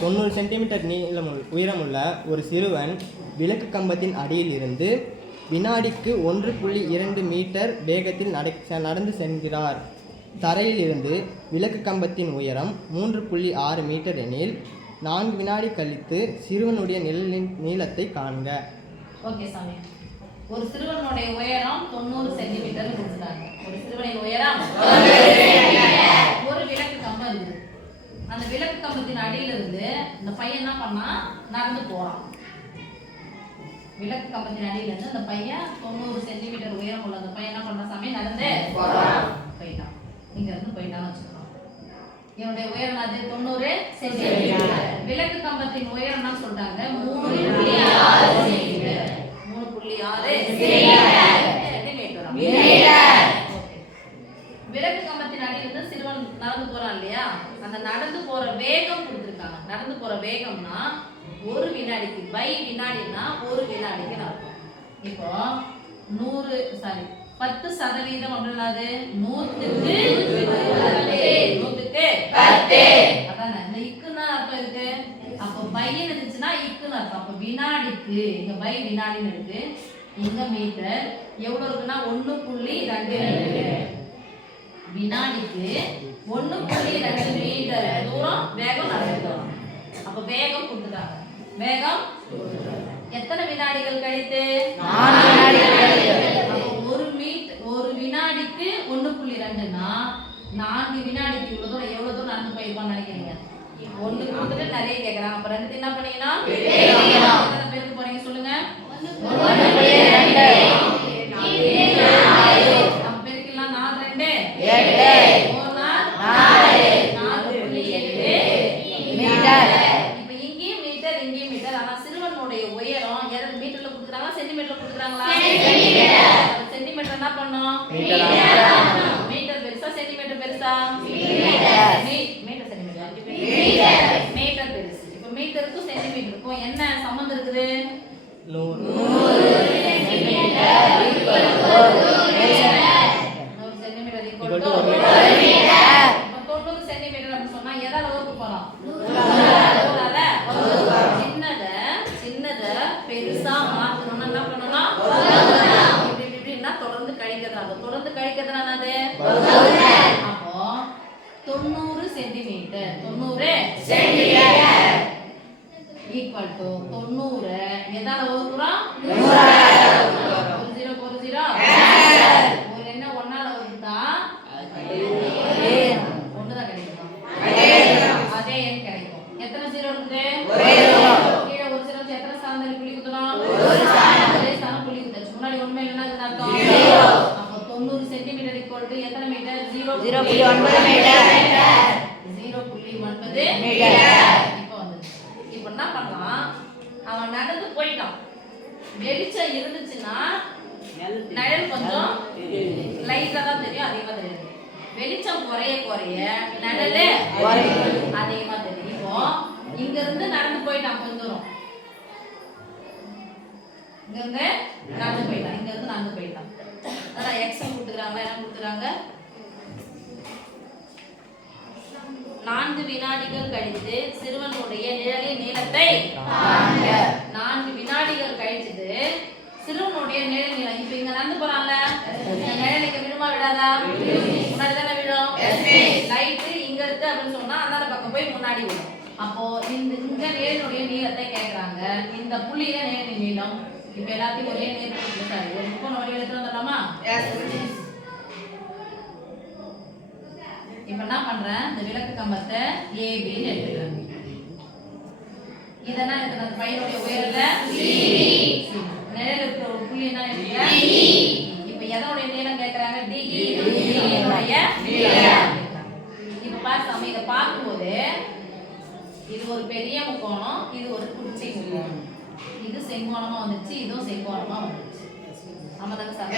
தொண்ணூறு சென்டிமீட்டர் நீளம் உயரமுள்ள ஒரு சிறுவன் விளக்கு கம்பத்தின் அடியில் இருந்து வினாடிக்கு ஒன்று புள்ளி இரண்டு மீட்டர் வேகத்தில் நடை நடந்து செல்கிறார் தரையில் இருந்து விளக்கு கம்பத்தின் உயரம் மூன்று புள்ளி ஆறு மீட்டர் எனில் நான்கு வினாடி கழித்து சிறுவனுடைய நிழலின் நீளத்தை காண்க. ஓகே சாமி. ஒரு சிறுவனுடைய உயரம் தொண்ணூறு சென்டிமீட்டர் ஒரு சிறுவனின் உயரம் ஒரு விளக்கு கம்பம் இருக்குது. அந்த விளக்கு கம்பத்தின் அடியில இருந்து இந்த பையன் என்ன பண்ணா நடந்து போறான். விளக்கு கம்பத்தின் அடியில இருந்து அந்த பையன் தொண்ணூறு சென்டிமீட்டர் உயரம் உள்ள அந்த பையன் என்ன பண்ண சாமி? நடந்து போயிட்டான். இங்க இருந்து போயிட்டான்னு வச்சுக்கலாம் என்னுடைய உயரம் அது தொண்ணூறு சென்டிமீட்டர். விளக்கு கம்பத்தின் உயரம் என்ன சொல்றாங்க? மூணு புள்ளி ஆறு சென்டிமீட்டர். மூணு புள்ளி ஆறு சென்டிமீட்டர் Okay. விளக்கு கம்பத்தின் அடியிலிருந்து சிறுவன் நடந்து போறான் இல்லையா அந்த நடந்து போற வேகம் கொடுத்துருக்காங்க. நடந்து போற வேகம்னா ஒரு வினாடிக்கு பை வினாடினா ஒரு வினாடிக்கு நடக்கும் இப்போ நூறு சாரி பத்து சதவீதம் அப்படின்னாது நூத்துக்கு நூத்துக்கு அதானே? இந்த இக்குன்னா அர்த்தம் இருக்கு. அப்போ பையன் இருந்துச்சுன்னா இக்குன்னு அர்த்தம். அப்போ வினாடிக்கு இங்க பை வினாடின்னு இருக்கு. இங்க மீட்டர் எவ்வளவு இருக்குன்னா ஒண்ணு புள்ளி ரெண்டு. வினாடிக்கு ஒண்ணு புள்ளி ரெண்டு மீட்டர் தூரம் வேகம் நடந்துடும் அப்ப வேகம் கொடுத்துட்டாங்க வேகம் எத்தனை வினாடிகள் கழித்து? ஒரு மீட் ஒரு வினாடிக்கு ஒண்ணு புள்ளி ரெண்டுன்னா நான்கு வினாடிக்கு இவ்வளவு தூரம் எவ்வளவு தூரம் நடந்து போயிருப்பான்னு நினைக்கிறீங்க? ஒண்ணு கொடுத்துட்டு நிறைய கேக்குறாங்க. அப்ப ரெண்டு என்ன பண்ணீங்கன்னா பேருக்கு போறீங்க சொல்லுங்க. சின்னத சின்னத பெருசா மாத்தணும்னா என்ன பண்ணணும் இப்படி இப்படி இப்படின்னா தொடர்ந்து கழிக்கிறதாங்க தொடர்ந்து கழிக்கிறதுனா என்னது அப்போ தொண்ணூறு சென்டிமீட்டர். தொண்ணூறு ஈக்குவல் டு தொண்ணூறு. எதால வகுக்கிறோம் ஒரு ஜீரோ ஒரு ஜீரோ ஒரு என்ன ஒன்னால வகுத்தா ஒண்ணுதான் கிடைக்கும் அதே எண் கிடைக்கும் எத்தனை ஜீரோ இருக்குது கீழே ஒரு ஜீரோ வச்சு எத்தனை ஸ்தானம் தள்ளி புள்ளி குத்தணும் அதே ஸ்தானம் புள்ளி குத்தாச்சு முன்னாடி உண்மை என்ன இருக்குன்னு அர்த்தம் அப்போ தொண்ணூறு சென்டிமீட்டர் ஈக்குவல் டு எத்தனை மீட்டர் ஜீரோ ஜீரோ புள்ளி ஒன்பது மீட்டர். ஜீரோ புள்ளி ஒன்பது மீட்டர். இப்போ வந்து இப்போ என்ன பண்ணலாம் அவன் நடந்து போயிட்டான் வெளிச்சம் இருந்துச்சுன்னா நிழல் கொஞ்சம் லைட்டா தான் தெரியும் அதிகமா தெரியாது. வெளிச்சம் குறைய குறைய நிழலு. அதிகமா தெரியும். இப்போ இங்க இருந்து நடந்து போயிட்டான் கொஞ்ச தூரம் இங்க இருந்து நடந்து போயிட்டான் இங்க இருந்து நடந்து போயிட்டான் அதான் எக்ஸ் கொடுத்துக்கிறாங்களா என்ன கொடுத்துறாங்க நான்கு வினாடிகள் கழித்து சிறுவனுடைய நிழலின் நீளத்தை நான்கு வினாடிகள் கழிச்சுட்டு சிறுவனுடைய நிழல் நீளம். இப்ப இங்க நடந்து போறான்ல இந்த நிழல் இங்க விழுமா விடாதா முன்னாடி தானே விழும்? லைட்டு இங்க இருக்கு அப்படின்னு சொன்னா அந்த பக்கம் போய் முன்னாடி விழும். அப்போ இந்த இங்க நிழலினுடைய நீளத்தை கேக்குறாங்க. இந்த புள்ளியில நிழலின் நீளம். இப்ப எல்லாத்தையும் ஒரே நேர் சாரி ஒரு முக்கோண வடிவம் எடுத்து வந்துடலாமா இப்ப என்ன பண்றேன்? இந்த விளக்கு கம்பத்தை ஏபின்னு எடுத்துக்கிறேன். இதெல்லாம் இருக்கு அந்த பையனுடைய உயரல நிழல் இருக்கிற ஒரு புள்ளி என்ன இப்ப எதனுடைய நீளம் கேக்குறாங்க? டி என்னுடைய இப்ப பாரு சாமி இதை பார்க்கும்போது இது ஒரு பெரிய முக்கோணம் இது ஒரு குச்சி முக்கோணம். இது செங்கோணமா வந்துச்சு இதுவும் செங்கோணமா வந்துச்சு ஆமா தானே சார்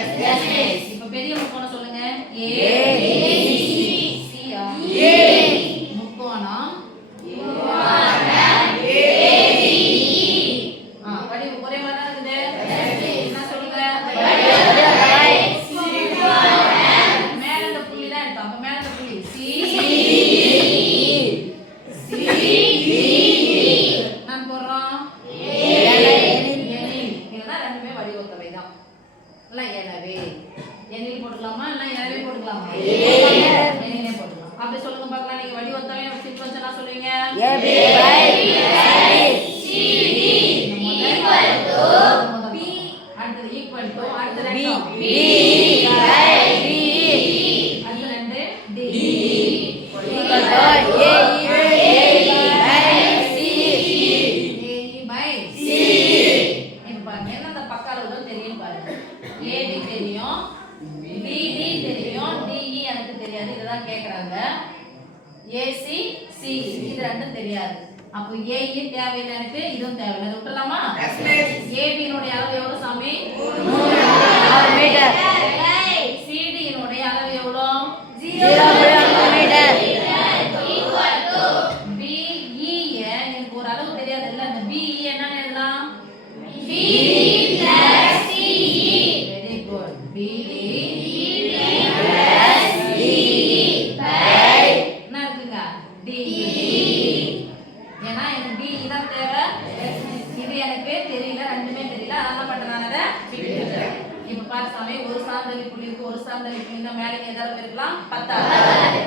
இப்ப பெரிய முக்கோணம் சொல்லுங்க. ஏ பாருங்க ஏசி சி இது ரெண்டும் தெரியாது. அப்போ ஏ தேவையில்லை எனக்கு இதுவும் தேவையில்லை விட்டுலாமா ஏபியினுடைய அளவு சாமி ஒரு சாந்தளி புள்ளி இருக்கு ஒரு சாந்தளி புள்ளினா மேலே ஏதாவது இருக்கலாம் பத்தாறு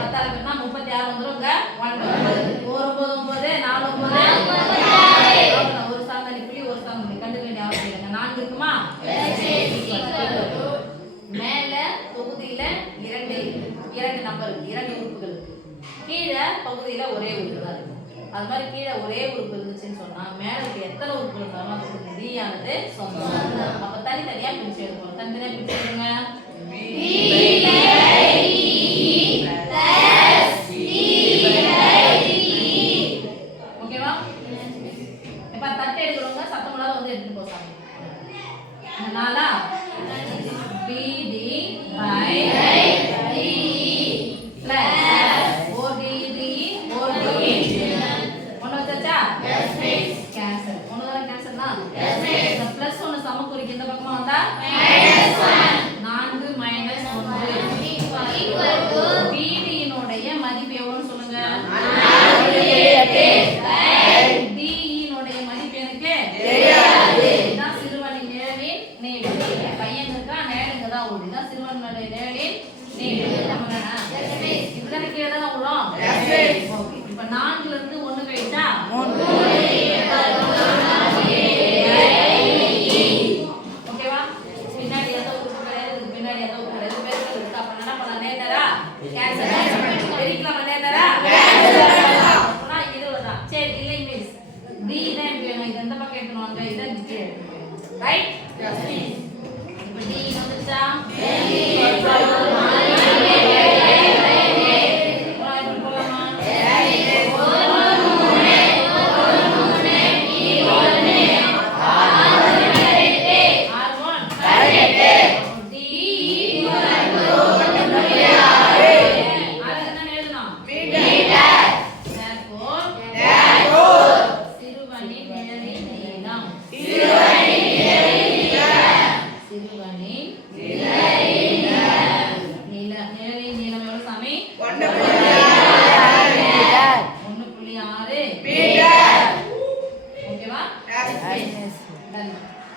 பத்தாறு பேர்னா முப்பத்தி ஆறு வந்துருங்க. ஒரு ஒன்பது ஒன்பது நாலு ஒன்பது. ஒரு சாந்தளி புள்ளி ஒரு சாந்தளி கண்டுக்க வேண்டிய அவசியம் இல்லைங்க. நான்கு இருக்குமா? மேல தொகுதியில இரண்டு இரண்டு நம்பர் இரண்டு உறுப்புகள் கீழே பகுதியில ஒரே உறுப்பு தான் அது மாதிரி கீழே ஒரே உறுப்பு இருந்துச்சுன்னு சொன்னா மேலுக்கு எத்தனை உறுப்பு இருந்தாலும் அதுக்கு நீயானது சொந்தம். அப்ப தனித்தனியா பிரிச்சு எடுக்கணும். தனித்தனியா பிரிச்சு எடுங்க. சொல்லுங்க. அம்மாக்கு எடுக்கணும் இதை ரைட் இப்போ டி வந்துச்சா